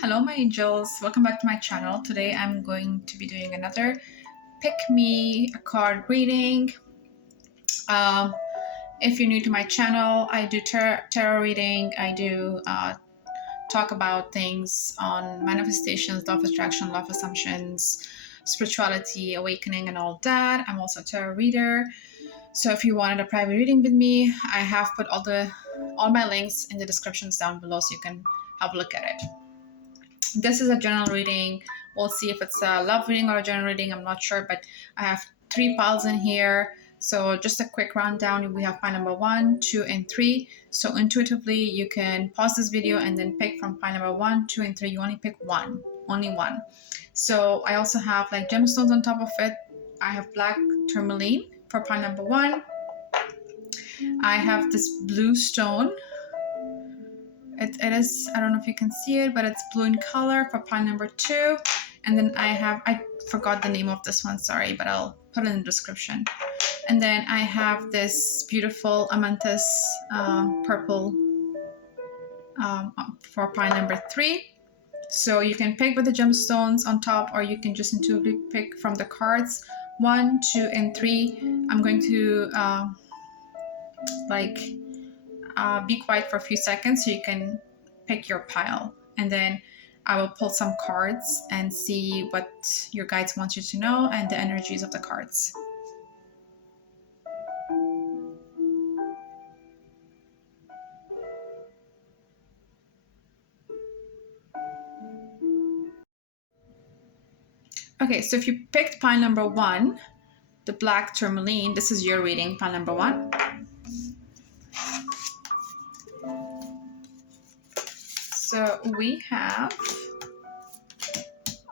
Hello my angels, welcome back to my channel. Today I'm going to be doing another pick me a card reading. Um, if you're new to my channel, I do tarot reading. I do talk about things on manifestations, law of attraction, law of assumptions, spirituality, awakening, and all that. I'm also a tarot reader. So if you wanted a private reading with me, I have put all my links in the descriptions down below so you can have a look at it. This is a general reading. We'll see if it's a love reading or a general reading. I'm not sure, but I have 3 piles in here. So just a quick rundown. We have pile number 1, 2, and 3. So intuitively, you can pause this video and then pick from pile number 1, 2, and 3. You only pick one, only one. So I also have like gemstones on top of it. I have black tourmaline for pile number 1. I have this blue stone. It is, I don't know if you can see it, but it's blue in color for pile number 2. And then I forgot the name of this one, sorry, but I'll put it in the description. And then I have this beautiful amethyst purple for pile number 3. So you can pick with the gemstones on top, or you can just intuitively pick from the cards 1, 2, and 3. I'm going to be quiet for a few seconds so you can pick your pile, and then I will pull some cards and see what your guides want you to know and the energies of the cards. Okay, so if you picked pile number 1, the black tourmaline, this is your reading, pile number 1. So we have,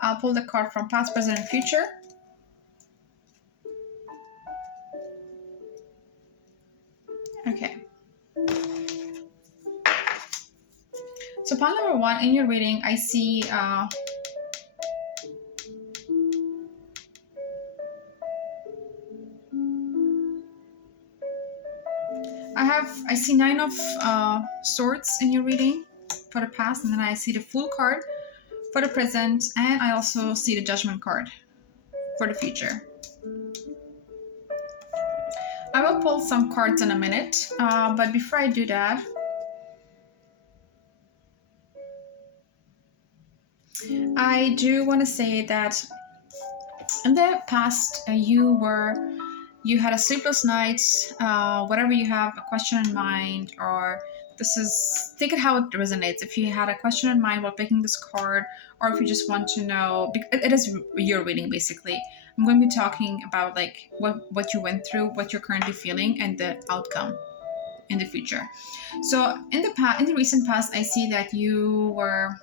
I'll pull the card from past, present, and future. Okay. So pile number 1 in your reading, I see I see 9 of swords in your reading for the past, and then I see the Fool card for the present, and I also see the Judgment card for the future. I will pull some cards in a minute, but before I do that, I do want to say that in the past you had a sleepless night, whatever you have a question in mind, or take it how it resonates. If you had a question in mind while picking this card, or if you just want to know, it is your reading basically. I'm going to be talking about like what you went through, what you're currently feeling, and the outcome in the future. So in the recent past, I see that you were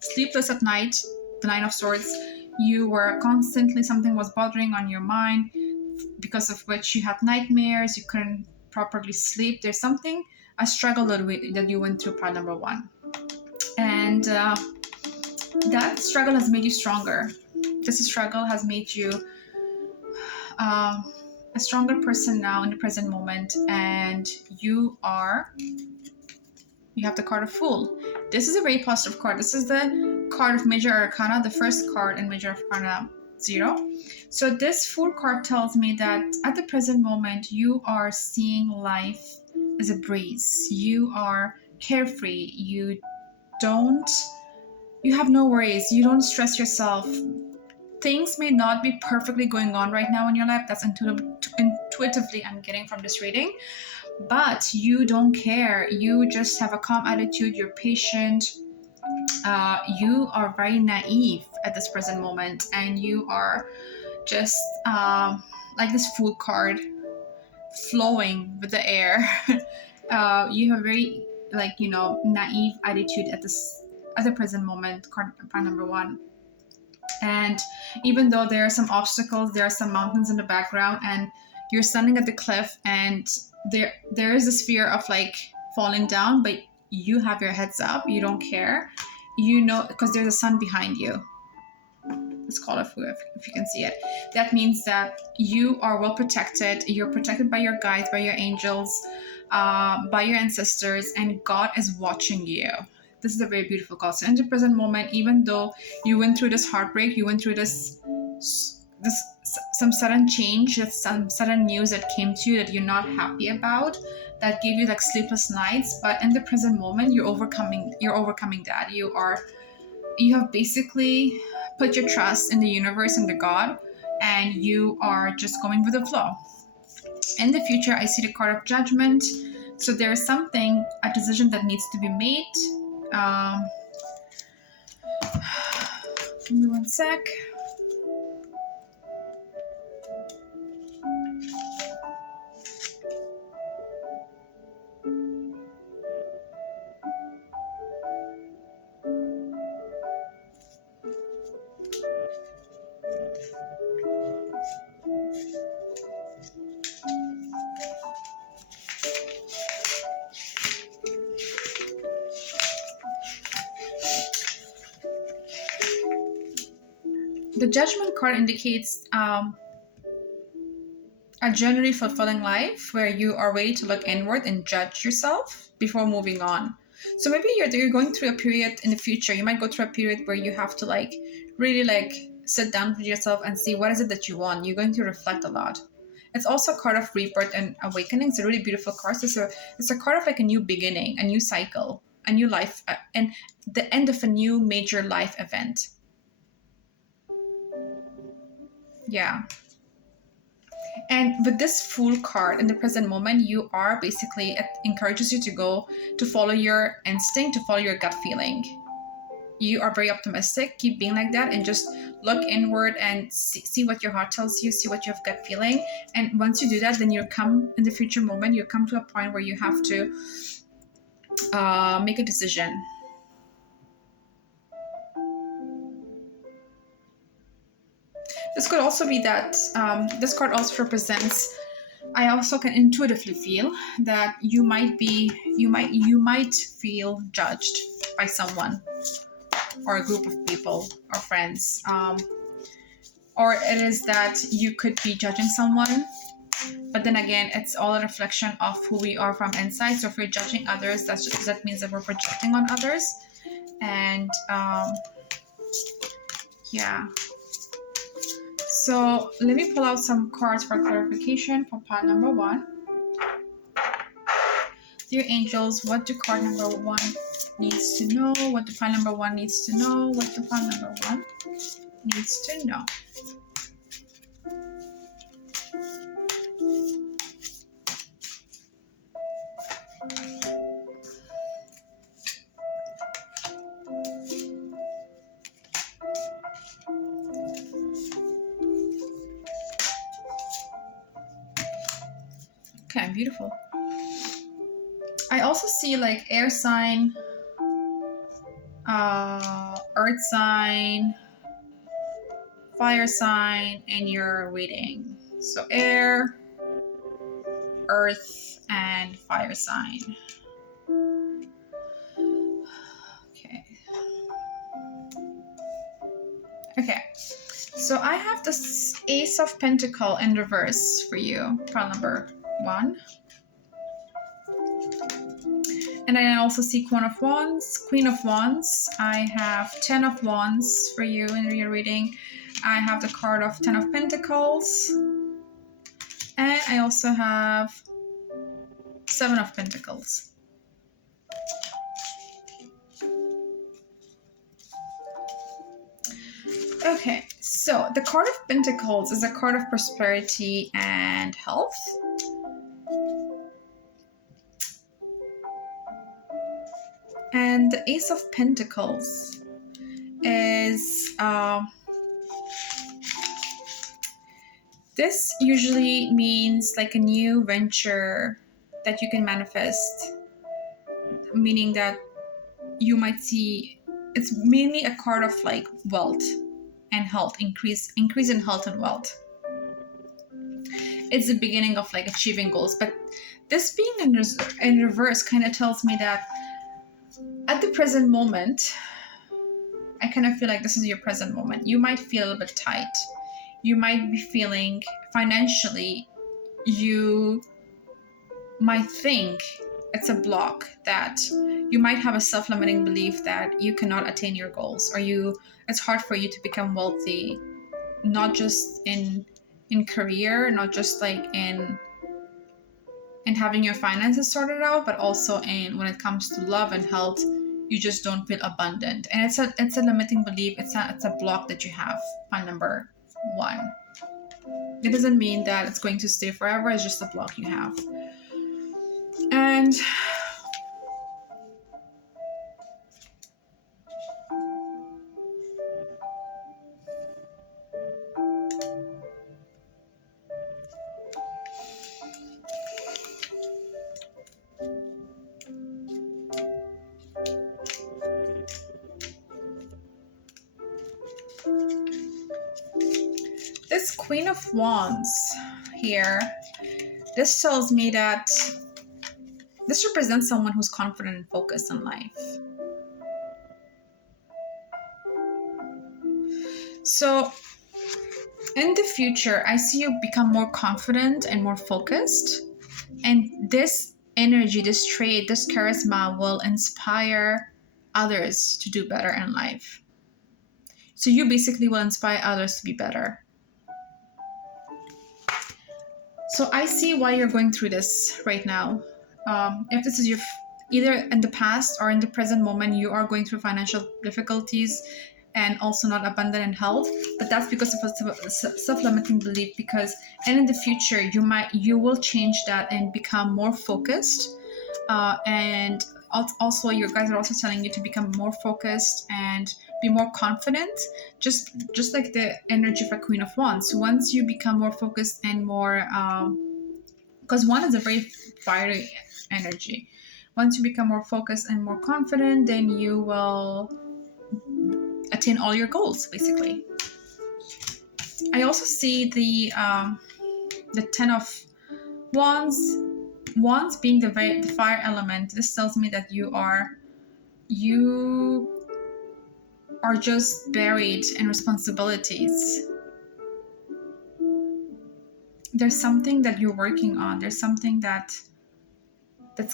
sleepless at night, the 9 of Swords. You were constantly, something was bothering on your mind, because of which you had nightmares, you couldn't properly sleep. There's something, a struggle that you went through, pile number 1. And that struggle has made you stronger. This struggle has made you a stronger person now in the present moment, and you have the card of Fool. This is a very positive card. This is the card of Major Arcana, the first card in Major Arcana 0. So this Fool card tells me that at the present moment, you are seeing life as a breeze. You are carefree. You have no worries. You don't stress yourself. Things may not be perfectly going on right now in your life. That's intuitively I'm getting from this reading. But you don't care. You just have a calm attitude. You're patient. You are very naive at this present moment, and you are just like this Fool card, flowing with the air. You have very naive attitude at the present moment, card number 1. And even though there are some obstacles, there are some mountains in the background, and you're standing at the cliff, and there is this fear of like falling down, but you have your heads up. You don't care, because there's a sun behind you. It's called a Fool, if you can see it. That means that you are well protected. You're protected by your guides, by your angels, by your ancestors, and God is watching you. This is a very beautiful card. So in the present moment, even though you went through this heartbreak, you went through this some sudden change, some sudden news that came to you that you're not happy about, that gave you like sleepless nights, but in the present moment you're overcoming that. You have basically put your trust in the universe and the God, and you are just going with the flow. In the future, I see the card of judgment. So there is something, a decision that needs to be made. Give me one sec. The judgment card indicates a generally fulfilling life where you are ready to look inward and judge yourself before moving on. So maybe you're going through a period in the future. You might go through a period where you have to like really like sit down with yourself and see what is it that you want. You're going to reflect a lot. It's also a card of rebirth and awakening. It's a really beautiful card. So it's a card of like a new beginning, a new cycle, a new life, and the end of a new major life event. Yeah. And with this Fool card in the present moment, you are basically, it encourages you to go to follow your instinct, to follow your gut feeling. You are very optimistic. Keep being like that and just look inward and see what your heart tells you, see what you have gut feeling. And once you do that, then you come in the future moment, you come to a point where you have to make a decision. This could also be that this card also represents, I also can intuitively feel that you might feel judged by someone or a group of people or friends, or it is that you could be judging someone, but then again, it's all a reflection of who we are from inside. So if we're judging others, that means that we're projecting on others. And yeah. So let me pull out some cards for clarification for pile number 1. Dear angels, what do card number 1 needs to know? What do pile number 1 needs to know? What do pile number 1 needs to know? Okay, beautiful. I also see like air sign, earth sign, fire sign in your reading. So air, earth, and fire sign. Okay. So I have this Ace of Pentacle in reverse for you, pile number 1. And I also see Queen of Wands. I have 10 of Wands for you in your reading. I have the card of 10 of Pentacles. And I also have 7 of Pentacles. Okay, so the card of Pentacles is a card of prosperity and health. And the Ace of Pentacles is, this usually means like a new venture that you can manifest, meaning that you might see, it's mainly a card of like wealth and health, increase in health and wealth. It's the beginning of like achieving goals, but this being in reverse kind of tells me that at the present moment, I kind of feel like this is your present moment. You might feel a little bit tight. You might be feeling financially, you might think it's a block that you might have a self-limiting belief that you cannot attain your goals, or it's hard for you to become wealthy, not just in career, not just like in having your finances sorted out, but also in when it comes to love and health. You just don't feel abundant, and it's a limiting belief. It's a block that you have. Point number 1. It doesn't mean that it's going to stay forever. It's just a block you have. And this Queen of Wands here, this tells me that this represents someone who's confident and focused in life. So in the future, I see you become more confident and more focused. And this energy, this trait, this charisma will inspire others to do better in life. So you basically will inspire others to be better. So I see why you're going through this right now. If this is either in the past or in the present moment, you are going through financial difficulties and also not abundant in health, but that's because of a self-limiting belief. And in the future, you will change that and become more focused. And also, your guys are also telling you to become more focused and be more confident, just like the energy of a Queen of Wands. So once you become more focused and more, because one is a very fiery energy. Once you become more focused and more confident, then you will attain all your goals, basically. I also see the 10 of Wands. Wands being the fire element. This tells me that you are just buried in responsibilities. There's something that you're working on. There's something that's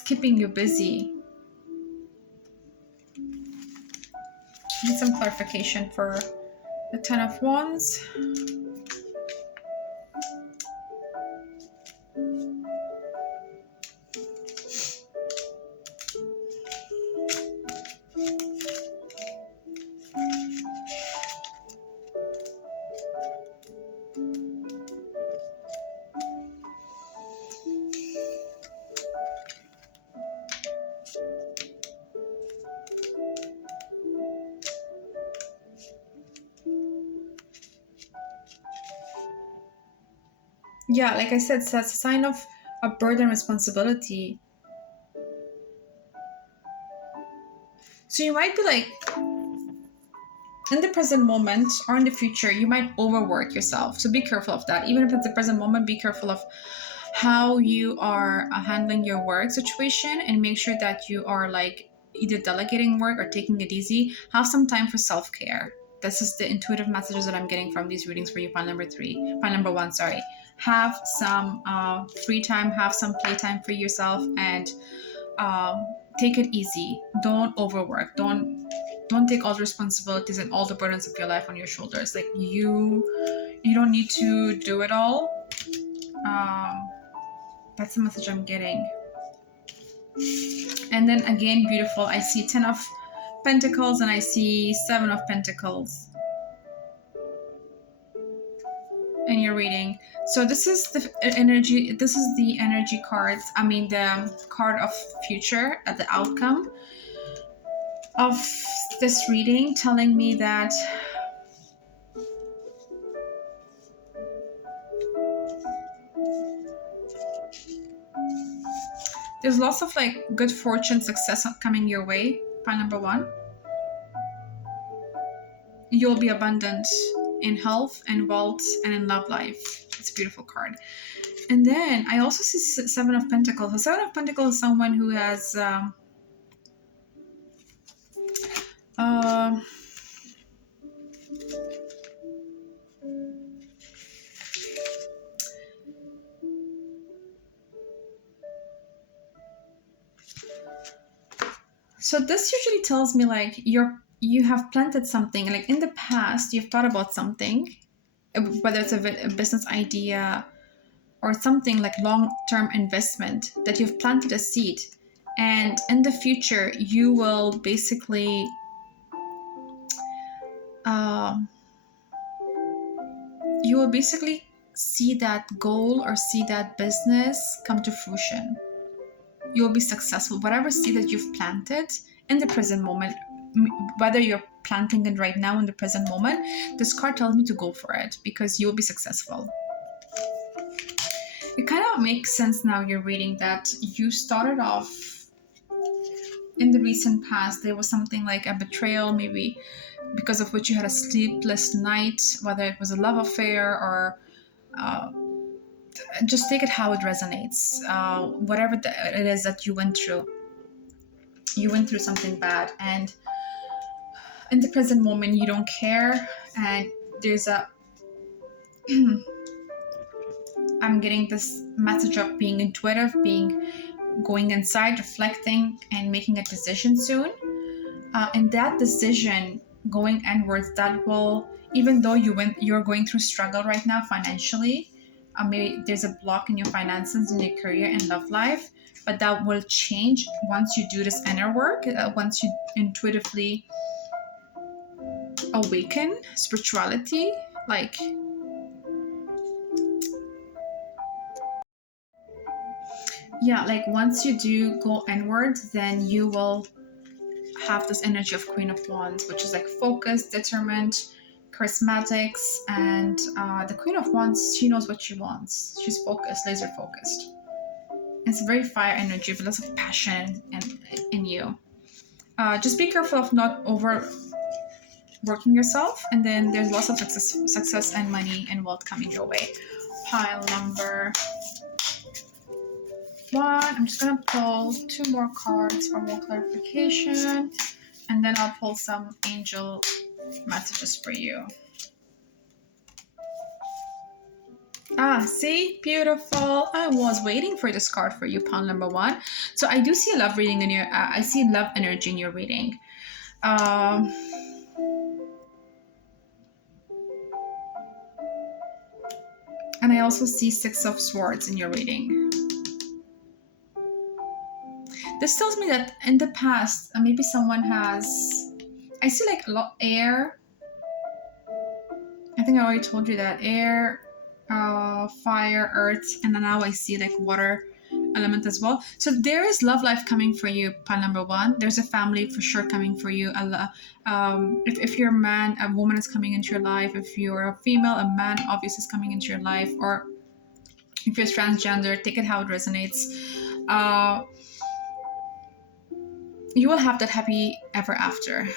keeping you busy. Need some clarification for the 10 of Wands. Yeah, like I said, so that's a sign of a burden responsibility. So you might be like, in the present moment or in the future, you might overwork yourself. So be careful of that. Even if it's the present moment, be careful of how you are handling your work situation, and make sure that you are like either delegating work or taking it easy. Have some time for self-care. This is the intuitive messages that I'm getting from these readings for you. Pile number 1, sorry. Have some free time, have some playtime for yourself, and take it easy. Don't overwork. Don't take all the responsibilities and all the burdens of your life on your shoulders. Like you don't need to do it all. That's the message I'm getting. And then again, beautiful. I see 10 of Pentacles and I see 7 of Pentacles in your reading. So this is the energy. This is the energy cards. I mean, the card of future at the outcome of this reading, telling me that there's lots of like good fortune, success coming your way. Pile number 1. You'll be abundant in health and wealth and in love life. It's a beautiful card. And then I also see 7 of Pentacles. The 7 of Pentacles is someone who has So this usually tells me like you have planted something, like in the past you've thought about something, whether it's a business idea or something like long-term investment, that you've planted a seed, and in the future um, you will basically see that goal or see that business come to fruition. You'll be successful. Whatever seed that you've planted in the present moment, whether you're planting it right now in the present moment, this card tells me to go for it because you'll be successful. It kind of makes sense now you're reading that you started off in the recent past. There was something like a betrayal, maybe because of which you had a sleepless night, whether it was a love affair or uh, just take it how it resonates. Whatever it is that you went through something bad, and in the present moment you don't care. And there's a I'm getting this message of being intuitive, being going inside, reflecting, and making a decision soon. And that decision going inwards, that will, even though you're going through struggle right now financially, maybe there's a block in your finances, in your career and love life, but that will change once you do this inner work, once you intuitively awaken spirituality. Like, yeah, like once you do go inward, then you will have this energy of Queen of Wands, which is like focused, determined, charismatics, and the Queen of Wands, she knows what she wants. She's focused, laser focused. It's very fire energy with lots of passion in you. Just be careful of not overworking yourself, and then there's lots of success and money and wealth coming your way. Pile number 1. I'm just gonna pull 2 more cards for more clarification, and then I'll pull some angel messages for you. See, beautiful. I was waiting for this card for you, pile number 1. So I do see a love reading in your. I see love energy in your reading. Um, and I also see 6 of Swords in your reading. This tells me that in the past, maybe someone has. I see like a lot air. I think I already told you that air, fire, earth, and then now I see like water element as well. So there is love life coming for you, pile number 1. There's a family for sure coming for you. If you're a man, a woman is coming into your life. If you're a female, a man obviously is coming into your life. Or if you're transgender, take it how it resonates. You will have that happy ever after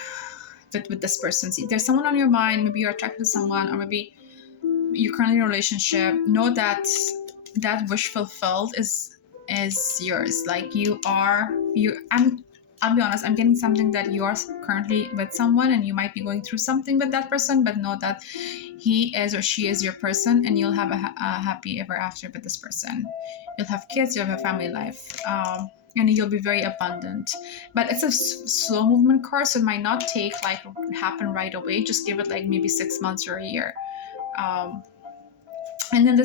with this person. See, there's someone on your mind. Maybe you're attracted to someone, or maybe you're currently in a relationship. Know that that wish fulfilled is yours. Like I'll be honest, I'm getting something that you are currently with someone and you might be going through something with that person, but know that he is or she is your person, and you'll have a happy ever after with this person. You'll have kids, you'll have a family life, and you'll be very abundant. But it's a slow movement card, so it might not take like happen right away. Just give it like maybe 6 months or a year. And then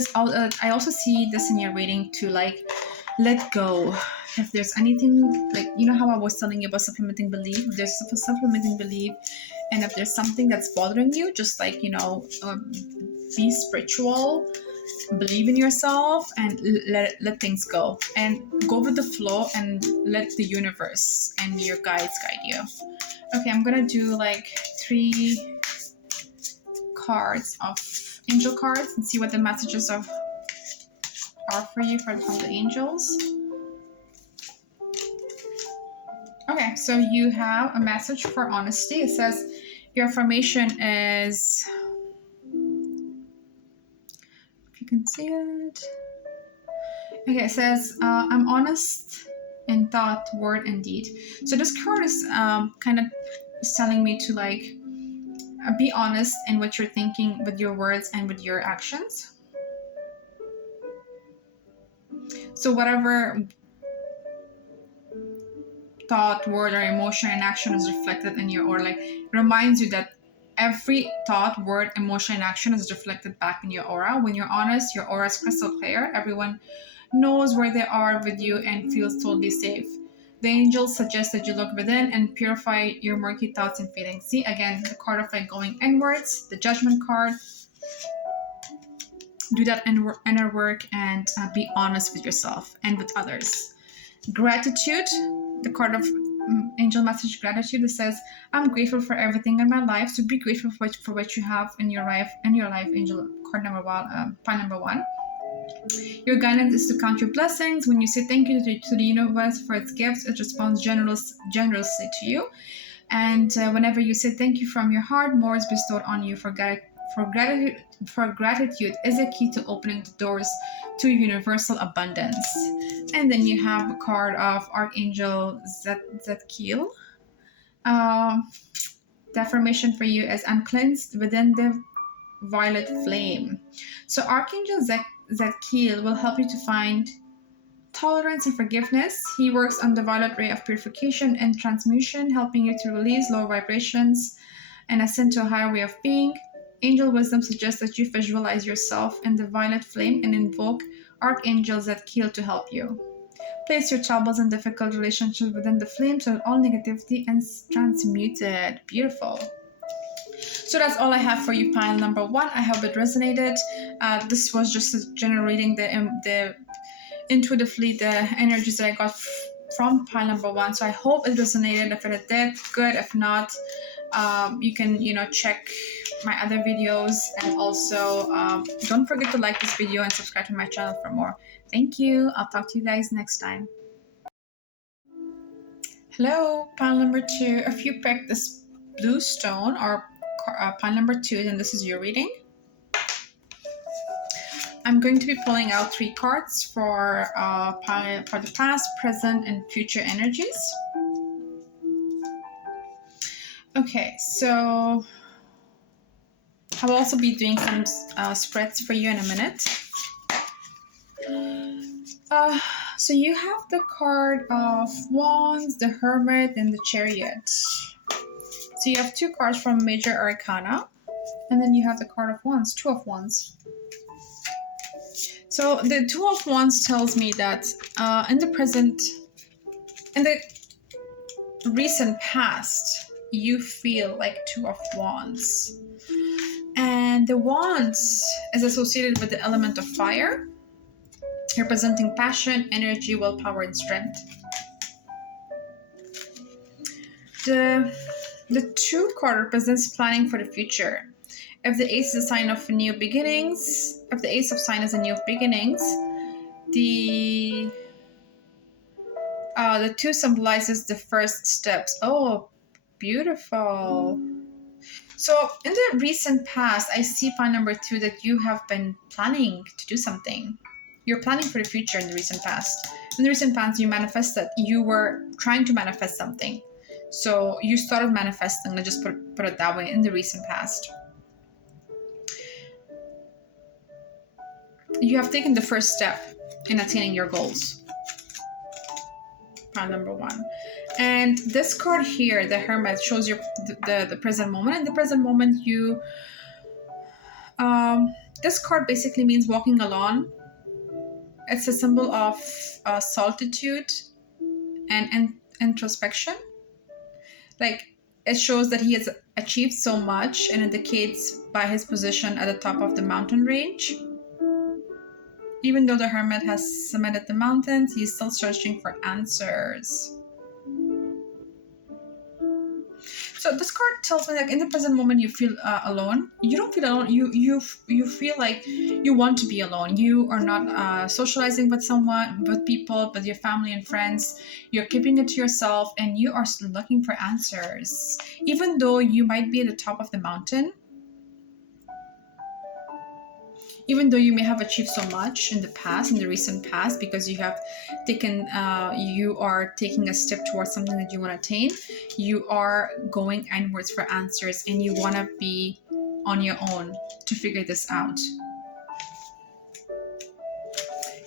I also see this in your reading to like let go. If there's anything, like, you know how I was telling you about supplementing belief, if there's supplementing belief, and if there's something that's bothering you, just like, be spiritual, believe in yourself, and let things go, and go with the flow, and let the universe and your guides guide you. Okay, I'm gonna do like 3 cards of angel cards and see what the messages are for you from the angels. Okay, so you have a message for honesty. It says your affirmation is, if you can see it. Okay, it says, I'm honest in thought, word, and deed. So this card is kind of telling me to like be honest in what you're thinking with your words and with your actions. So whatever thought, word, or emotion and action is reflected in your aura. Like, reminds you that every thought, word, emotion, and action is reflected back in your aura. When you're honest, your aura is crystal clear. Everyone knows where they are with you and feels totally safe. The angels suggest that you look within and purify your murky thoughts and feelings. See, again, the card of like going inwards, the judgment card. Do that inner work and be honest with yourself and with others. Gratitude, the card of angel message gratitude, that says, I'm grateful for everything in my life. So be grateful for what you have in your life. Angel card number one, pile number one. Your guidance is to count your blessings. When you say thank you to the universe for its gifts, it responds generously to you. And whenever you say thank you from your heart, more is bestowed on you. For gratitude is a key to opening the doors to universal abundance. And then you have a card of Archangel Zadkiel. The affirmation for you is, I'm cleansed within the violet flame. So Archangel Zadkiel will help you to find tolerance and forgiveness. He works on the violet ray of purification and transmutation, helping you to release low vibrations and ascend to a higher way of being. Angel wisdom suggests that you visualize yourself in the violet flame and invoke Archangel Zadkiel to help you. Place your troubles and difficult relationships within the flame so that all negativity is transmuted. Beautiful. So that's all I have for you, pile number one. I hope it resonated. This was just a general reading, the intuitively the energies that I got from pile number one. So I hope it resonated. If it did, good. If not, you can check my other videos, and also don't forget to like this video and subscribe to my channel for more. Thank you. I'll talk to you guys next time. Hello, pile number two. If you picked this blue stone or pile number two, then this is your reading. I'm going to be pulling out 3 cards for the past, present, and future energies. Okay, so I will also be doing some spreads for you in a minute. So you have the card of Wands, the Hermit, and the Chariot. So you have 2 cards from Major Arcana, and then you have the card of Wands, 2 of Wands. So the 2 of Wands tells me that in the recent past, you feel like 2 of Wands. And the Wands is associated with the element of fire, representing passion, energy, willpower, and strength. The 2 card represents planning for the future. If the Ace is a sign of new beginnings, if the Ace of Sign is a new beginnings, the 2 symbolizes the first steps. Oh, beautiful. So in the recent past, I see pile number 2 that you have been planning to do something. You're planning for the future in the recent past. In the recent past, you manifested. You were trying to manifest something. So you started manifesting, let's just put it that way, in the recent past. You have taken the first step in attaining your goals. Pile number 1. And this card here, the Hermit, shows you the present moment. In the present moment, this card basically means walking alone. It's a symbol of solitude and introspection. Like, it shows that he has achieved so much and indicates by his position at the top of the mountain range. Even though the Hermit has summited the mountains, he's still searching for answers. So this card tells me, like, in the present moment, you feel alone. You don't feel alone. You feel like you want to be alone. You are not socializing with someone, with people, with your family and friends. You're keeping it to yourself, and you are still looking for answers. Even though you might be at the top of the mountain, even though you may have achieved so much in the past, in the recent past, because you have taken, you are taking a step towards something that you want to attain, you are going inwards for answers, and you want to be on your own to figure this out.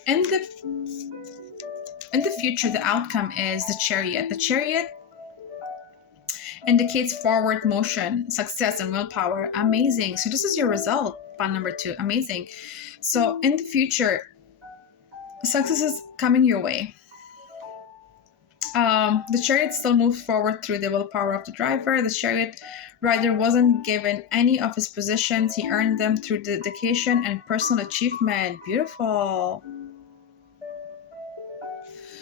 In in the future, the outcome is the Chariot. The Chariot indicates forward motion, success, and willpower. Amazing. So this is your result, pile number 2. Amazing. So in the future, success is coming your way. The chariot still moves forward through the willpower of the driver. The chariot rider wasn't given any of his positions. He earned them through dedication and personal achievement. Beautiful.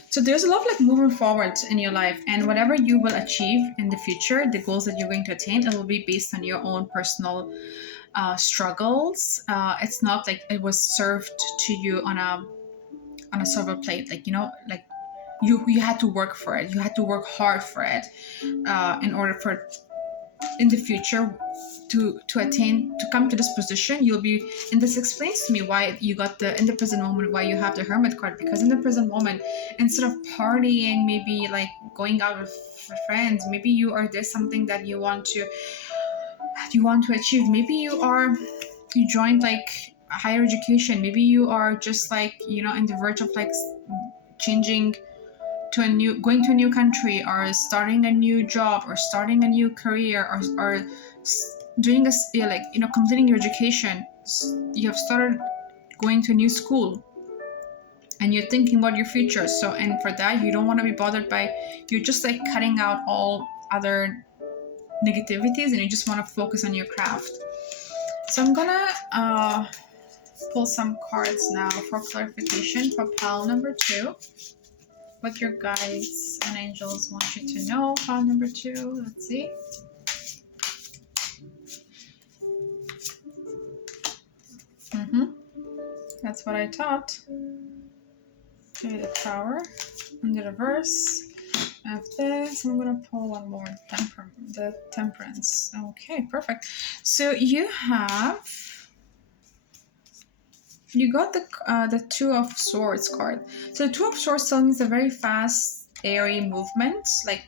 So there's a lot of like moving forward in your life, and whatever you will achieve in the future, the goals that you're going to attain, it will be based on your own personal struggles. It's not like it was served to you on a silver plate, like, you know, like you had to work for it. You had to work hard for it in order for in the future to come to this position. You'll be, and this explains to me why you got in the present moment, why you have the Hermit card, because in the present moment, instead of partying, maybe like going out with friends, maybe there's something that you want to achieve. Maybe you joined like higher education. Maybe you are just like, you know, in the verge of like changing to going to a new country, or starting a new job, or starting a new career, or doing like, you know, completing your education. You have started going to a new school, and you're thinking about your future. So, and for that, you don't want to be bothered by, you're just like cutting out all other negativities, and you just want to focus on your craft. So I'm gonna pull some cards now for clarification for pile number 2. What your guides and angels want you to know. Pile number 2. Let's see. That's what I thought. Okay, the Tower in the reverse. I have this. I'm gonna pull one more. The Temperance. Okay, perfect. So you got the Two of Swords card. So the Two of Swords tells me it's a very fast, airy movement. Like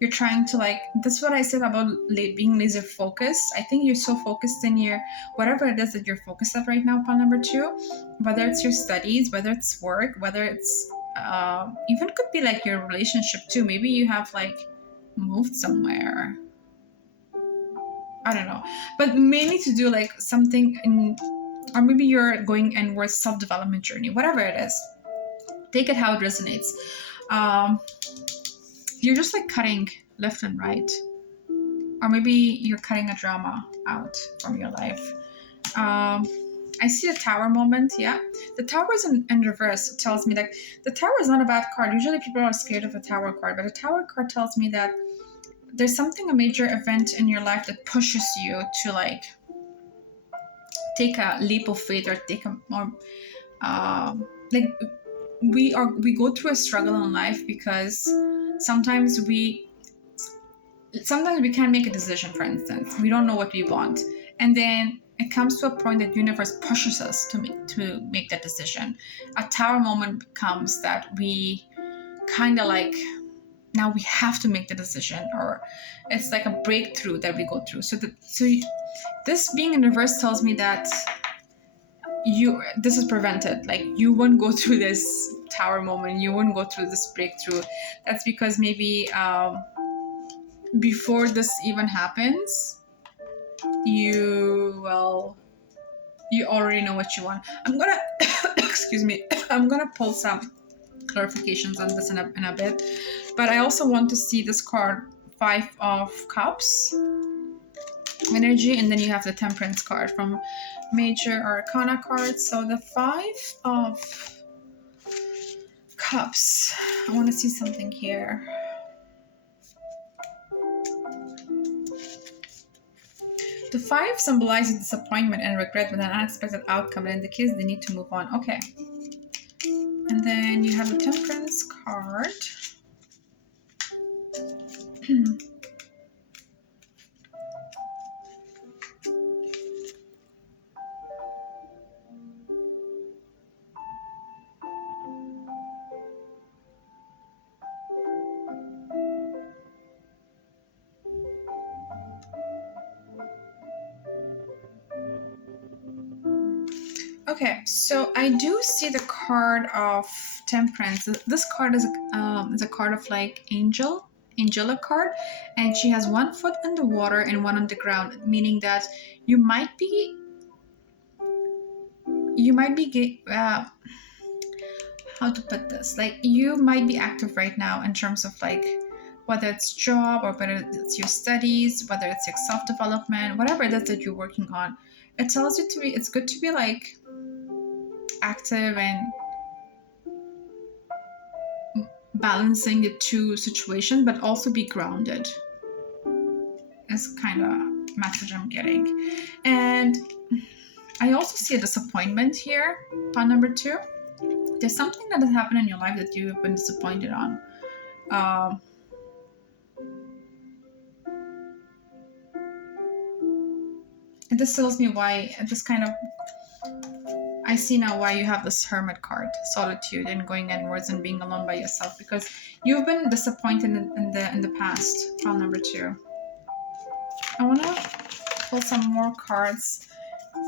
you're trying to like. That's what I said about being laser focused. I think you're so focused in your whatever it is that you're focused at right now. Pile number 2, whether it's your studies, whether it's work, whether it's even could be like your relationship too. Maybe you have like moved somewhere. I don't know, but mainly to do like something in. Or maybe you're going inward self-development journey, whatever it is. Take it how it resonates. You're just like cutting left and right. Or maybe you're cutting a drama out from your life. I see a Tower moment, yeah. The Tower is in reverse. It tells me like the Tower is not a bad card. Usually people are scared of the Tower card, but the Tower card tells me that there's a major event in your life that pushes you to like take a leap of faith, or take a more like we go through a struggle in life because sometimes we can't make a decision. For instance, we don't know what we want, and then it comes to a point that universe pushes us to make that decision. A Tower moment comes that we kind of like, now we have to make the decision, or it's like a breakthrough that we go through. This being in reverse tells me that this is prevented. Like you won't go through this Tower moment, you won't go through this breakthrough. That's because maybe before this even happens, you already know what you want. I'm gonna excuse me, I'm gonna pull some clarifications on this in a bit, but I also want to see this card, 5 of Cups energy, and then you have the Temperance card from Major Arcana cards. So the 5 of Cups, I want to see something here. The 5 symbolizes disappointment and regret with an unexpected outcome, and indicates they need to move on. Okay. And then you have the Temperance card. Okay, so I do see the card of Temperance. This card is a card of like angelic card, and she has one foot in the water and one on the ground, meaning that you might be how to put this, like you might be active right now in terms of like whether it's job or whether it's your studies, whether it's your self-development, whatever it is that you're working on. It tells you to be, it's good to be like active and balancing the two situations, but also be grounded is kind of message I'm getting. And I also see a disappointment here on number 2. There's something that has happened in your life that you've been disappointed on. And this tells me why, this kind of, I see now why you have this hermit card, solitude and going inwards and being alone by yourself, because you've been disappointed in the past. Pile number 2. I want to pull some more cards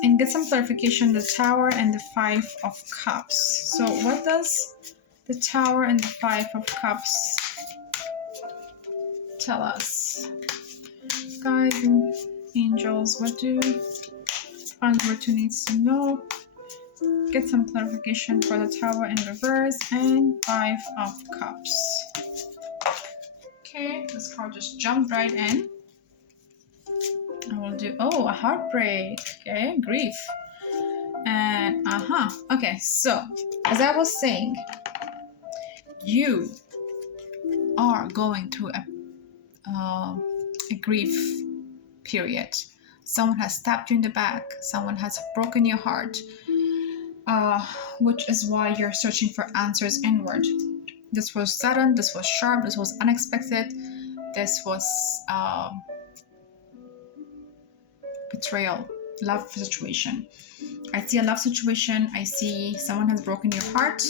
and get some clarification. The Tower and the 5 of Cups. So what does the Tower and the 5 of Cups tell us? Guides and angels, what do file number 2 needs to know? Get some clarification for the Tower in reverse and 5 of Cups. Okay, this card just jumped right in. I will do, oh, a heartbreak. Okay, grief. And okay, so as I was saying, you are going through a grief period. Someone has stabbed you in the back, someone has broken your heart, which is why you're searching for answers inward. This was sudden, this was sharp, this was unexpected, this was betrayal, love situation. I see a love situation. I see someone has broken your heart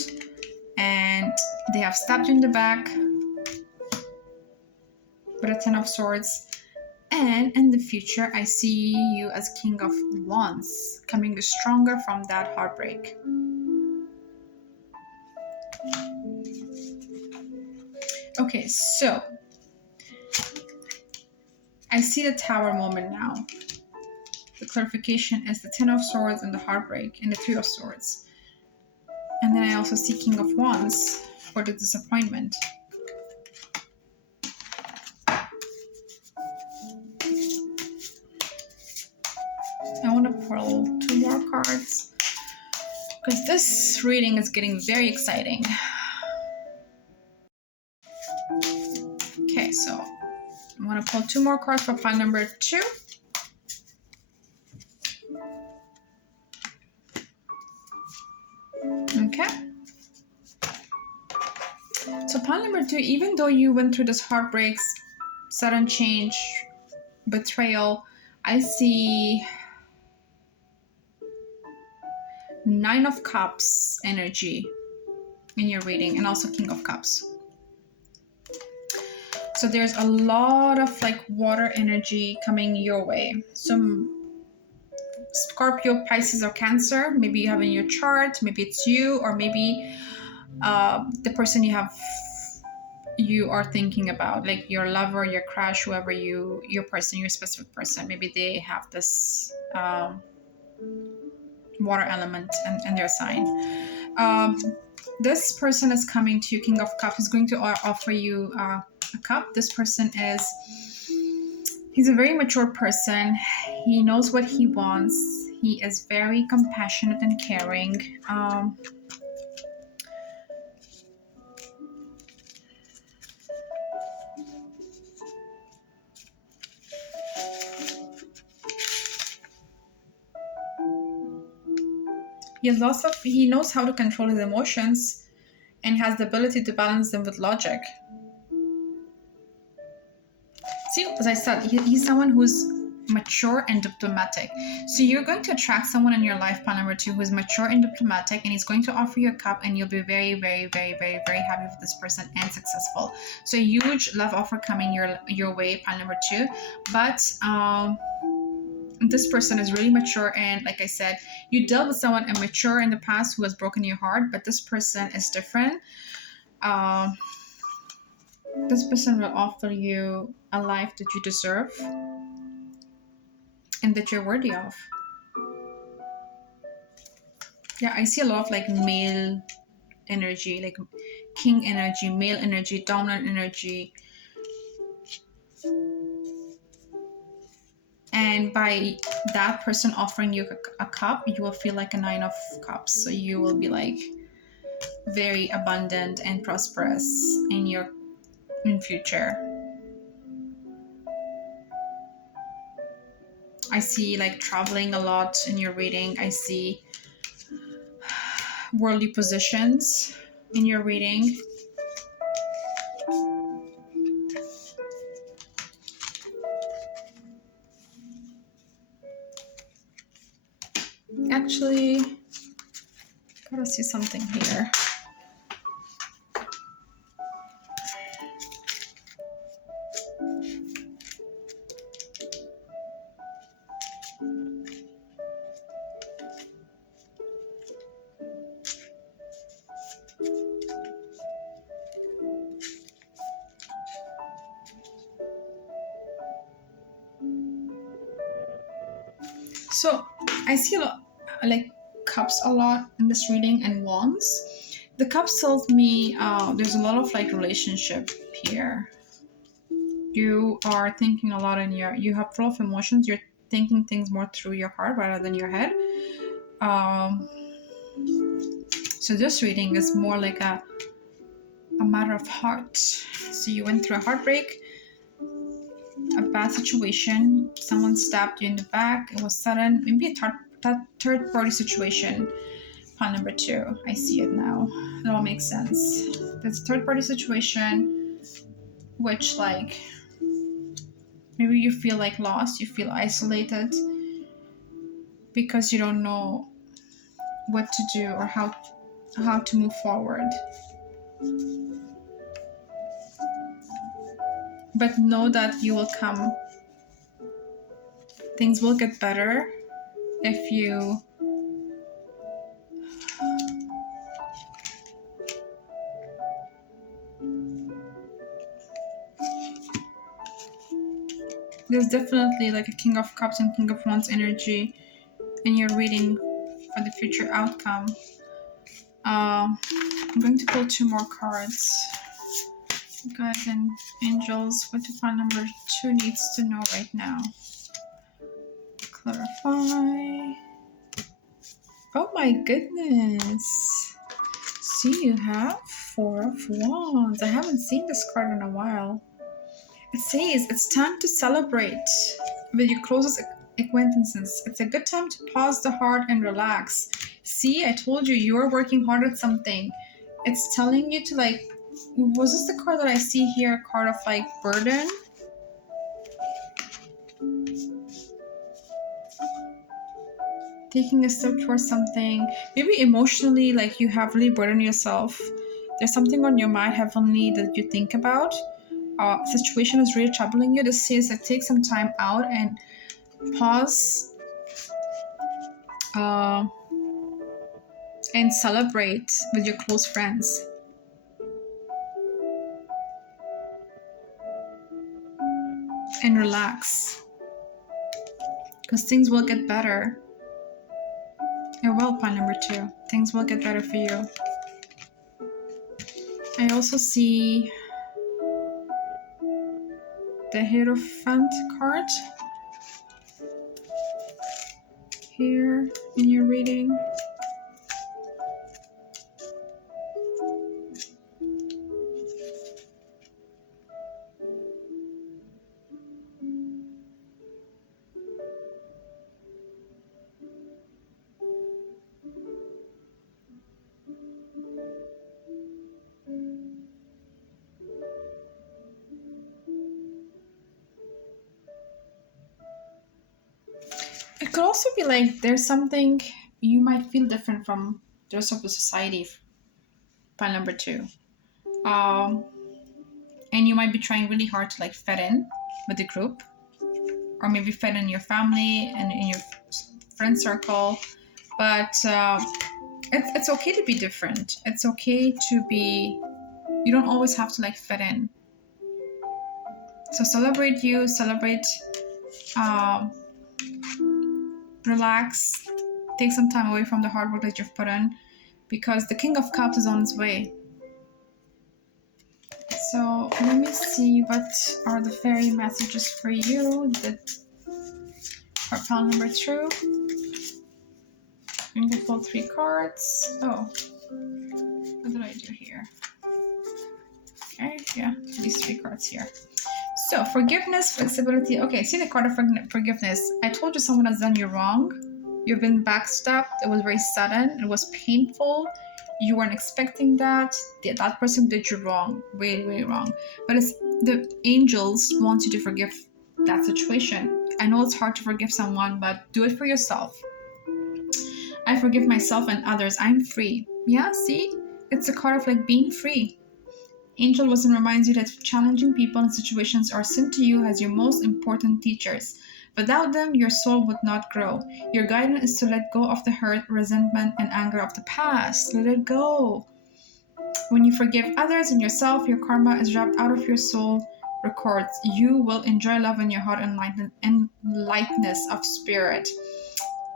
and they have stabbed you in the back with a 10 of Swords. And in the future, I see you as King of Wands, coming stronger from that heartbreak. Okay, so I see the Tower moment now. The clarification is the 10 of Swords and the heartbreak and the 3 of Swords. And then I also see King of Wands for the disappointment. I want to pull 2 more cards because this reading is getting very exciting. Okay, so I want to pull 2 more cards for pile number 2. Okay. So pile number 2, even though you went through this heartbreaks, sudden change, betrayal, I see 9 of Cups energy in your reading and also King of Cups. So there's a lot of like water energy coming your way. Some Scorpio, Pisces, or Cancer, maybe you have in your chart, maybe it's you, or maybe the person you are thinking about, like your lover, your crush, whoever your person, your specific person, maybe they have this water element in their sign. This person is coming to you, King of Cups, is going to offer you a cup. This person he's a very mature person. He knows what he wants. He is very compassionate and caring. He knows how to control his emotions and has the ability to balance them with logic. See, as I said, he's someone who's mature and diplomatic. So you're going to attract someone in your life, pile number 2, who is mature and diplomatic, and he's going to offer you a cup, and you'll be very, very, very, very, very happy with this person and successful. So a huge love offer coming your way, pile number 2. But this person is really mature, and like I said, you dealt with someone immature in the past who has broken your heart, but this person is different. Um, this person will offer you a life that you deserve and that you're worthy of. Yeah, I see a lot of like male energy, like king energy, male energy, dominant energy. And by that person offering you a cup, you will feel like a nine of cups. So you will be like very abundant and prosperous in your in future. I see like traveling a lot in your reading. I see worldly positions in your reading. Actually, gotta see something here. So I see a lot, like cups a lot in this reading, and wands. The cups tells me there's a lot of like relationship here. You are thinking a lot in your, you have full of emotions. You're thinking things more through your heart rather than your head. Um, so this reading is more like a matter of heart. So you went through a heartbreak, a bad situation, someone stabbed you in the back, it was sudden, maybe a third party situation. Pile number 2, I see it now. It all makes sense. There's a third party situation, which like maybe you feel like lost, you feel isolated because you don't know what to do or how to move forward. But know that you will come. Things will get better if you there's definitely like a King of Cups and King of Wands energy in your reading for the future outcome. I'm going to pull 2 more cards. Guides and angels, what do pile number 2 needs to know right now? Clarify. Oh my goodness. See, you have 4 of Wands. I haven't seen this card in a while. It says it's time to celebrate with your closest acquaintances. It's a good time to pause the heart and relax. See, I told you, you're working hard at something. It's telling you to like, was this the card that I see here? A card of like burden? Taking a step towards something. Maybe emotionally, like you have really burdened yourself. There's something on your mind heavily that you think about. Situation is really troubling you. This says like take some time out and pause and celebrate with your close friends. And relax. Because things will get better. You're well, pile number 2. Things will get better for you. I also see the Hierophant card here in your reading. It could also be like there's something you might feel different from the rest of the society. Pile number 2. And you might be trying really hard to like fit in with the group, or maybe fit in your family and in your friend circle. But it's okay to be different. It's okay to be, you don't always have to like fit in. So celebrate you, celebrate, um, relax, take some time away from the hard work that you've put in, because the King of Cups is on his way. So let me see what are the fairy messages for you for pile number 2. I'm gonna pull 3 cards. Oh, what did I do here? Okay, yeah, these 3 cards here. So forgiveness, flexibility. Okay, see the card of forgiveness. I told you someone has done you wrong. You've been backstabbed. It was very sudden. It was painful. You weren't expecting that. That person did you wrong, way, way wrong. But it's the angels want you to forgive that situation. I know it's hard to forgive someone, but do it for yourself. I forgive myself and others. I'm free. Yeah, see? It's a card of like being free. Angel Wisdom reminds you that challenging people and situations are sent to you as your most important teachers. Without them, your soul would not grow. Your guidance is to let go of the hurt, resentment, and anger of the past. Let it go. When you forgive others and yourself, your karma is wrapped out of your soul records. You will enjoy love in your heart and lightness of spirit.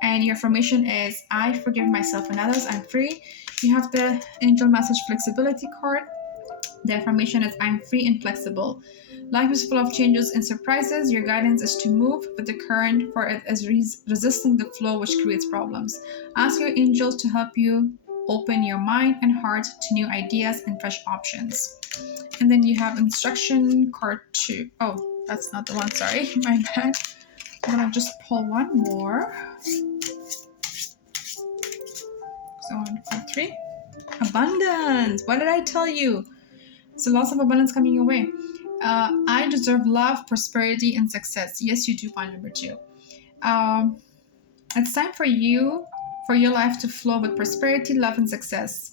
And your affirmation is, I forgive myself and others. I'm free. You have the angel message flexibility card. The affirmation is, I'm free and flexible. Life is full of changes and surprises. Your guidance is to move with the current, for it is resisting the flow which creates problems. Ask your angels to help you open your mind and heart to new ideas and fresh options. And then you have instruction card 2. Oh, that's not the one. Sorry, my bad. I'm gonna just pull one more. So 1, 2, 3. Abundance. What did I tell you? So lots of abundance coming your way. I deserve love, prosperity, and success. Yes, you do. Point number 2. It's time for your life to flow with prosperity, love, and success.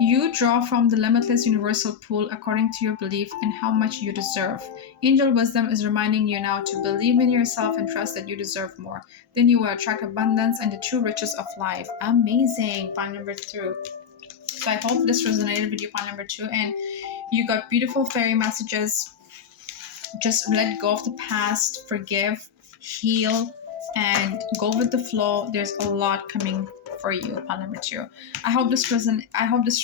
You draw from the limitless universal pool according to your belief in how much you deserve. Angel Wisdom is reminding you now to believe in yourself and trust that you deserve more. Then you will attract abundance and the true riches of life. Amazing. Point number 2. So I hope this resonated with you, point number 2, and you got beautiful fairy messages. Just let go of the past, forgive, heal, and go with the flow. There's a lot coming for you, point number 2. I hope this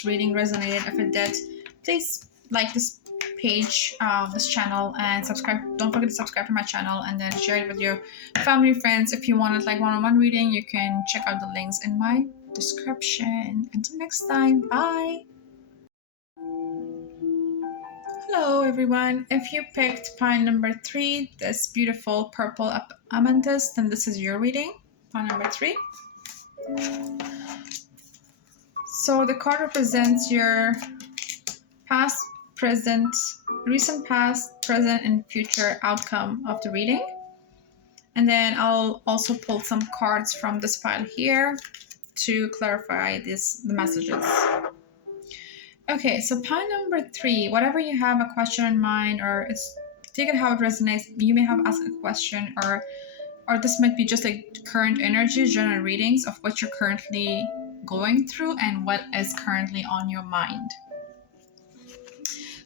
reading resonated. If it did, please like this page, this channel, and subscribe. Don't forget to subscribe to my channel, and then share it with your family, friends. If you wanted like one-on-one reading, you can check out the links in my description. Until next time, bye. Hello everyone. If you picked pile number 3, this beautiful purple amethyst, then this is your reading. Pile number 3. So the card represents your past, present, recent past, present, and future outcome of the reading. And then I'll also pull some cards from this pile here to clarify the messages. Okay, so pile number 3, whatever you have a question in mind, or take it how it resonates. You may have asked a question, or this might be just like current energy, general readings of what you're currently going through and what is currently on your mind.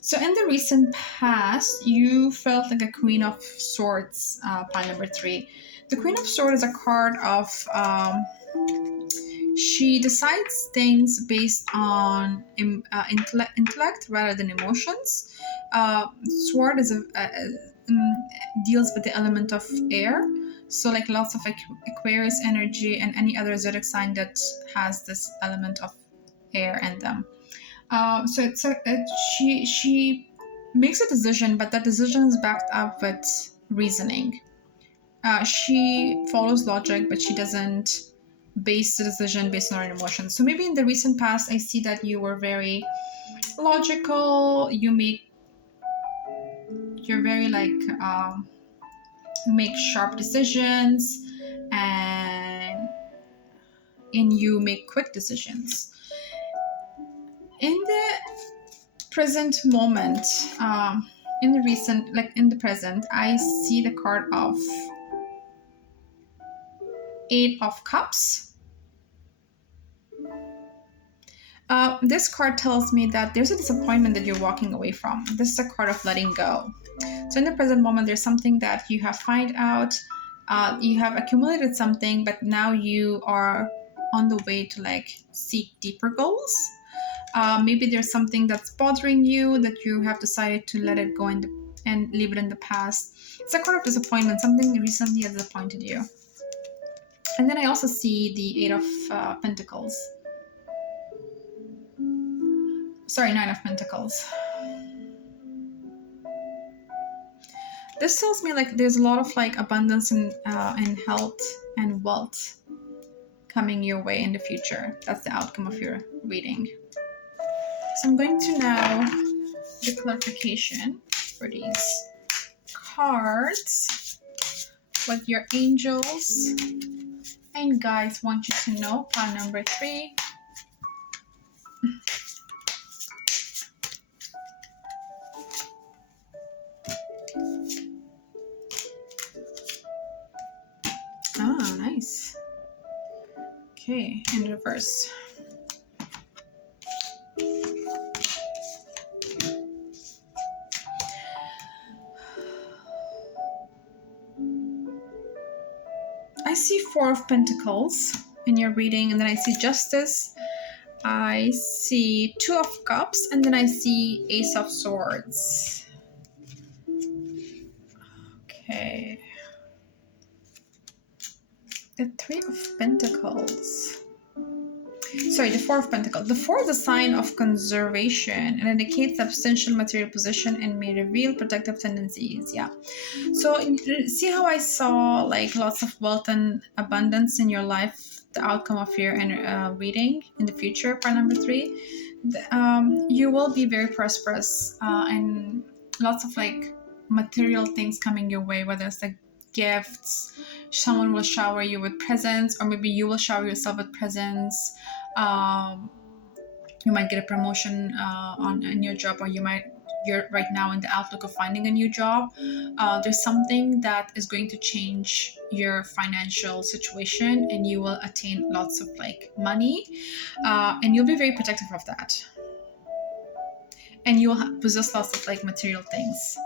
So in the recent past, you felt like a Queen of Swords, pile number 3. The Queen of Swords is a card of she decides things based on intellect rather than emotions. Sword is deals with the element of air, so like lots of Aquarius energy and any other zodiac sign that has this element of air in them. So she makes a decision, but that decision is backed up with reasoning. She follows logic, but she doesn't base the decision based on her emotions. So maybe in the recent past, I see that you were very logical. You're very like make sharp decisions, and you make quick decisions. In the present moment, in the present, I see the card of Eight of Cups. This card tells me that there's a disappointment that you're walking away from. This is a card of letting go. So in the present moment, there's something that you have found out. You have accumulated something, but now you are on the way to like seek deeper goals. Maybe there's something that's bothering you that you have decided to let it go and leave it in the past. It's a card of disappointment. Something recently has disappointed you. And then I also see the Eight of Pentacles. Sorry, Nine of Pentacles. This tells me like there's a lot of like abundance and health and wealth coming your way in the future. That's the outcome of your reading. So I'm going to now do clarification for these cards, what your angels and guides want you to know. Pile number 3. Ah, nice. Okay, in reverse. I see Four of Pentacles in your reading, and then I see Justice. I see Two of Cups, and then I see Ace of Swords. Okay. The Three of Pentacles. Sorry, the Four of Pentacles. The Four is a sign of conservation and indicates substantial material position and may reveal protective tendencies. Yeah. So see how I saw like lots of wealth and abundance in your life, the outcome of your reading in the future. Part number 3. You will be very prosperous and lots of like material things coming your way, whether it's like gifts, someone will shower you with presents, or maybe you will shower yourself with presents. You might get a promotion in your job, or you're right now in the outlook of finding a new job. There's something that is going to change your financial situation, and you will attain lots of like money, and you'll be very protective of that, and you'll possess lots of like material things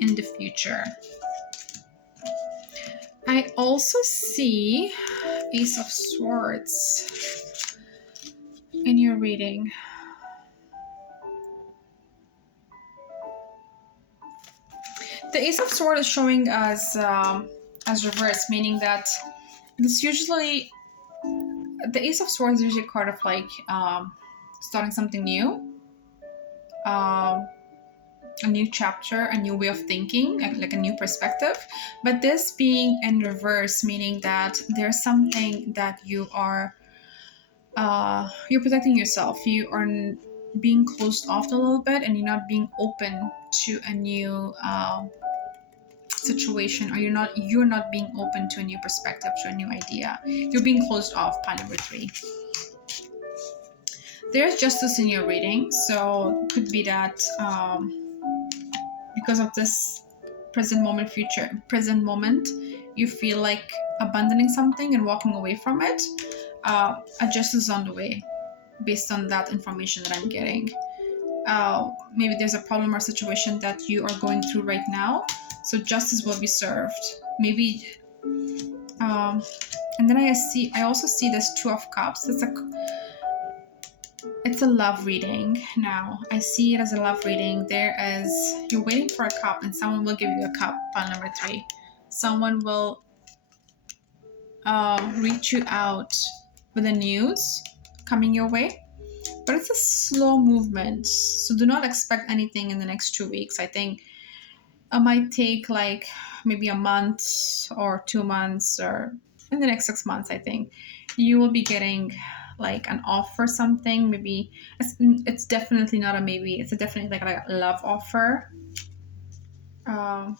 in the future. I also see Ace of Swords in your reading. The Ace of Swords is showing as reverse, meaning that this usually, the Ace of Swords is usually a card of like starting something new, a new chapter, a new way of thinking, like a new perspective. But this being in reverse, meaning that there's something that you are you're protecting yourself. You are being closed off a little bit, and you're not being open to a new situation, or you're not being open to a new perspective, to a new idea. You're being closed off. Pile number 3. There's justice in your reading, so it could be that because of this present moment, you feel like abandoning something and walking away from it. A justice is on the way based on that information that I'm getting. Maybe there's a problem or situation that you are going through right now, so justice will be served. Maybe and then I also see this Two of Cups. It's a love reading now. I see it as a love reading. You're waiting for a cup, and someone will give you a cup. Pile number 3. Someone will reach you out with the news coming your way. But it's a slow movement, so do not expect anything in the next 2 weeks. I think it might take like maybe a month or 2 months, or in the next 6 months. I think you will be getting like an offer, something. Maybe it's definitely not a maybe. It's definitely like a love offer. I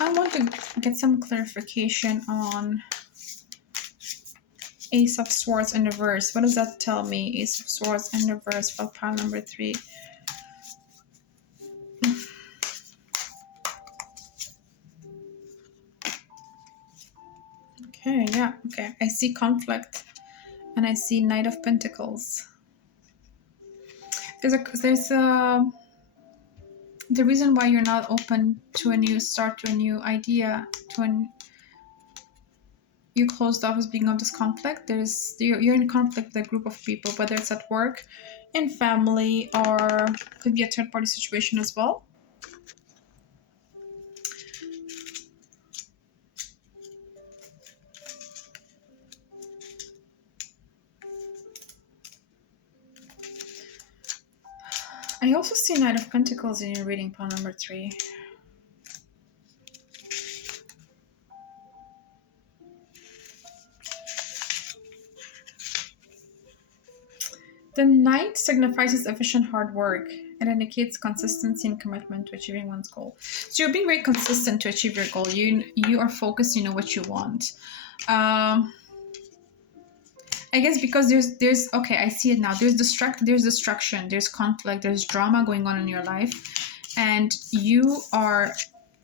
want to get some clarification on Ace of Swords in reverse. What does that tell me? Ace of Swords in reverse for pile number 3. Okay, yeah, okay. I see conflict and I see Knight of Pentacles. There's the reason why you're not open to a new start, to a new idea, you closed off as being of this conflict. You're in conflict with a group of people, whether it's at work, in family, or could be a third party situation as well. I also see Knight of Pentacles in your reading, pile number 3. The Knight signifies efficient hard work. It indicates consistency and commitment to achieving one's goal. So you're being very consistent to achieve your goal. You are focused. You know what you want. I guess because there's okay, I see it now. There's destruction, there's conflict, there's drama going on in your life, and you are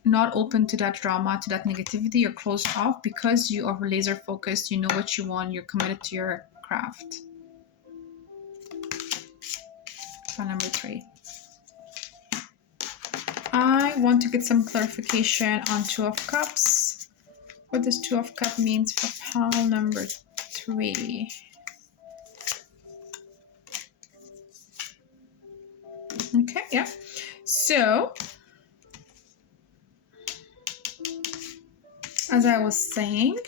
not open to that drama, to that negativity. You're closed off because you are laser focused. You know what you want. You're committed to your craft. Number 3. I want to get some clarification on Two of Cups. What does Two of Cups means for pile number 3? Okay, yeah. So, as I was saying,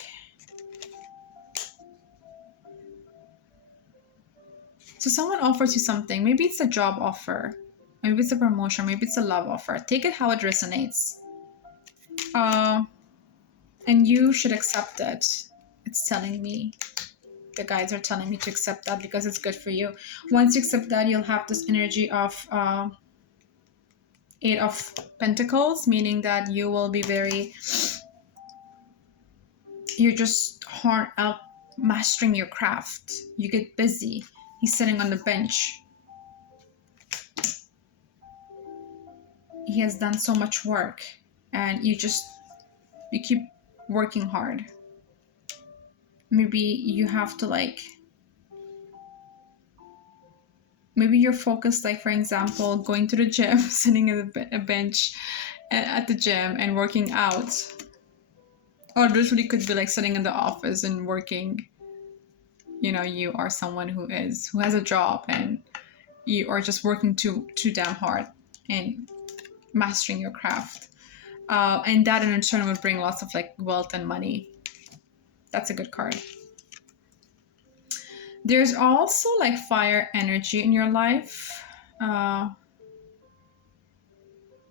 so someone offers you something. Maybe it's a job offer. Maybe it's a promotion. Maybe it's a love offer. Take it how it resonates. And you should accept it. It's telling me. The guides are telling me to accept that because it's good for you. Once you accept that, you'll have this energy of 8 of Pentacles, meaning that you will be you're just hard out mastering your craft. You get busy. He's sitting on the bench. He has done so much work, and you keep working hard. Maybe you have to maybe you're focused, like, for example, going to the gym, sitting at a bench at the gym and working out. Or literally could be like sitting in the office and working. You know, you are someone who has a job, and you are just working too damn hard and mastering your craft. And that in turn would bring lots of like wealth and money. That's a good card. There's also like fire energy in your life.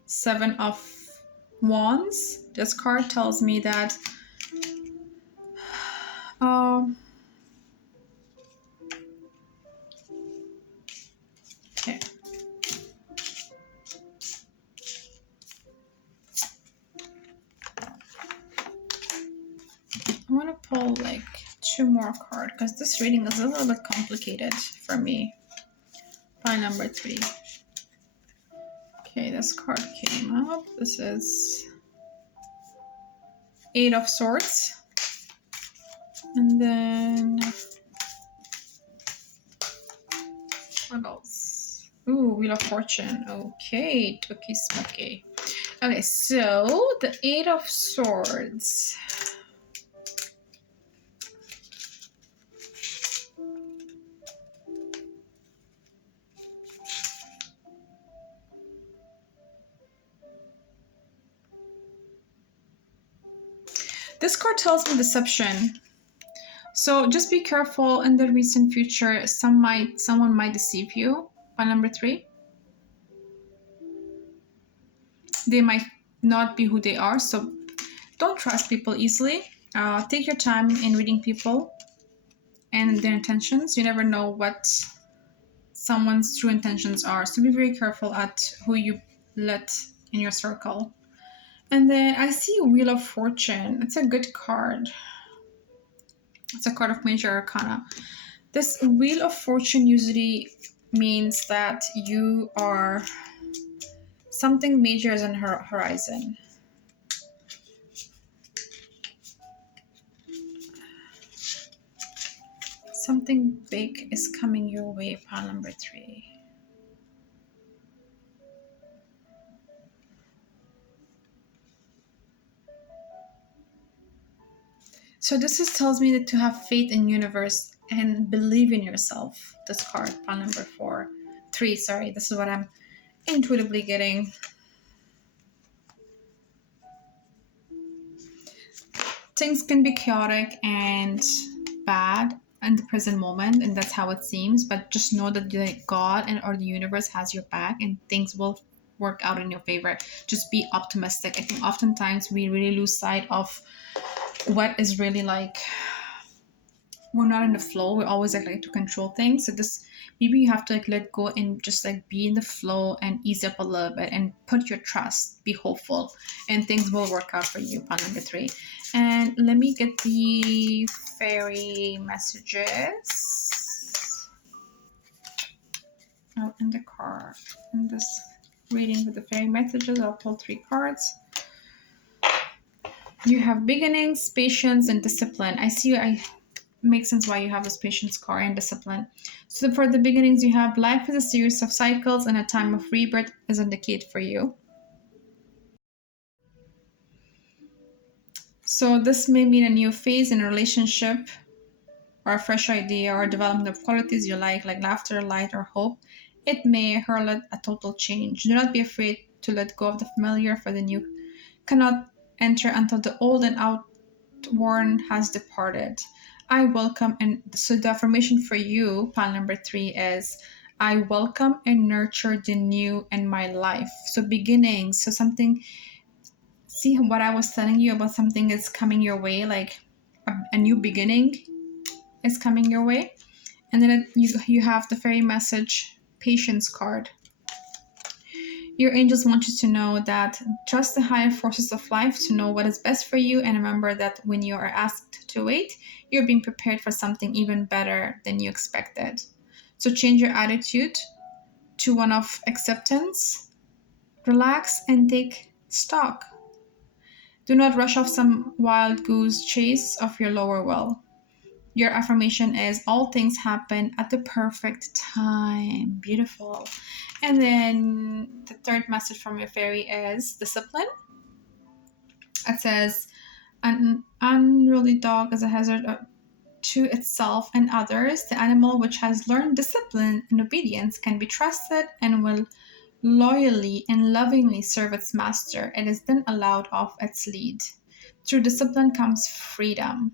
7 of Wands. This card tells me that okay. I want to pull like 2 more cards because this reading is a little bit complicated for me. Pile number 3. Okay, this card came up. This is 8 of Swords. And then what else? Ooh, Wheel of Fortune. Okay, Toki Smoky. Okay, so the 8 of Swords. This card tells me deception. So just be careful in the recent future. Someone might deceive you. Pile number 3. They might not be who they are, so don't trust people easily. Take your time in reading people and their intentions. You never know what someone's true intentions are, so be very careful at who you let in your circle. And then I see Wheel of Fortune. It's a good card. It's a card of major arcana. This Wheel of Fortune usually means that you are something major is on her horizon. Something big is coming your way, pile number 3. So this is, tells me that to have faith in universe and believe in yourself. This card, pile number 3, sorry. This is what I'm intuitively getting. Things can be chaotic and bad in the present moment, and that's how it seems, but just know that God and or the universe has your back and things will work out in your favor. Just be optimistic. I think oftentimes we really lose sight of what is really like, we're not in the flow. We always like to control things. So this, maybe you have to like let go and just like be in the flow and ease up a little bit and put your trust, be hopeful, and things will work out for you, pile number 3. And let me get the fairy messages out in the card. In this reading with the fairy messages, I'll pull 3 cards. You have beginnings, patience, and discipline. I see. I makes sense why you have this patience card and discipline. So for the beginnings, you have life is a series of cycles and a time of rebirth is indicated for you. So this may mean a new phase in a relationship or a fresh idea or development of qualities you like laughter, light, or hope. It may herald a total change. Do not be afraid to let go of the familiar, for the new cannot enter until the old and outworn has departed. I welcome, and so the affirmation for you, pile number 3, is I welcome and nurture the new in my life. So beginnings, so something, see what I was telling you about, something is coming your way, like a new beginning is coming your way. And then you have the fairy message patience card. Your angels want you to know that trust the higher forces of life to know what is best for you, and remember that when you are asked to wait, you're being prepared for something even better than you expected. So change your attitude to one of acceptance, relax, and take stock. Do not rush off some wild goose chase of your lower will. Your affirmation is all things happen at the perfect time. Beautiful. And then the third message from your fairy is discipline. It says, an unruly dog is a hazard to itself and others. The animal which has learned discipline and obedience can be trusted and will loyally and lovingly serve its master. It is then allowed off its lead. Through discipline comes freedom.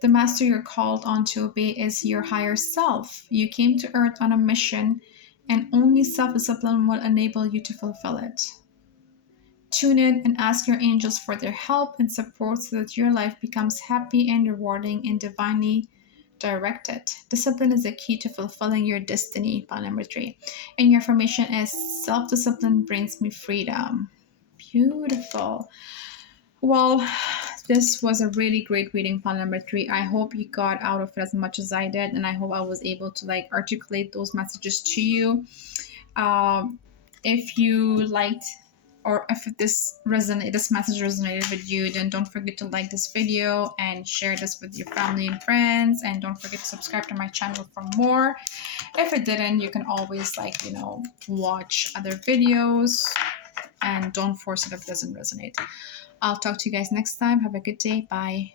The master you're called on to obey is your higher self. You came to earth on a mission, and only self discipline will enable you to fulfill it. Tune in and ask your angels for their help and support so that your life becomes happy and rewarding and divinely directed. Discipline is the key to fulfilling your destiny, pile number 3. And your affirmation is self discipline brings me freedom. Beautiful. Well, this was a really great reading, pile number 3. I hope you got out of it as much as I did, and I hope I was able to like articulate those messages to you. If you liked, or if this message resonated with you, then don't forget to like this video and share this with your family and friends, and don't forget to subscribe to my channel for more. If it didn't, you can always watch other videos, and don't force it if it doesn't resonate. I'll talk to you guys next time. Have a good day. Bye.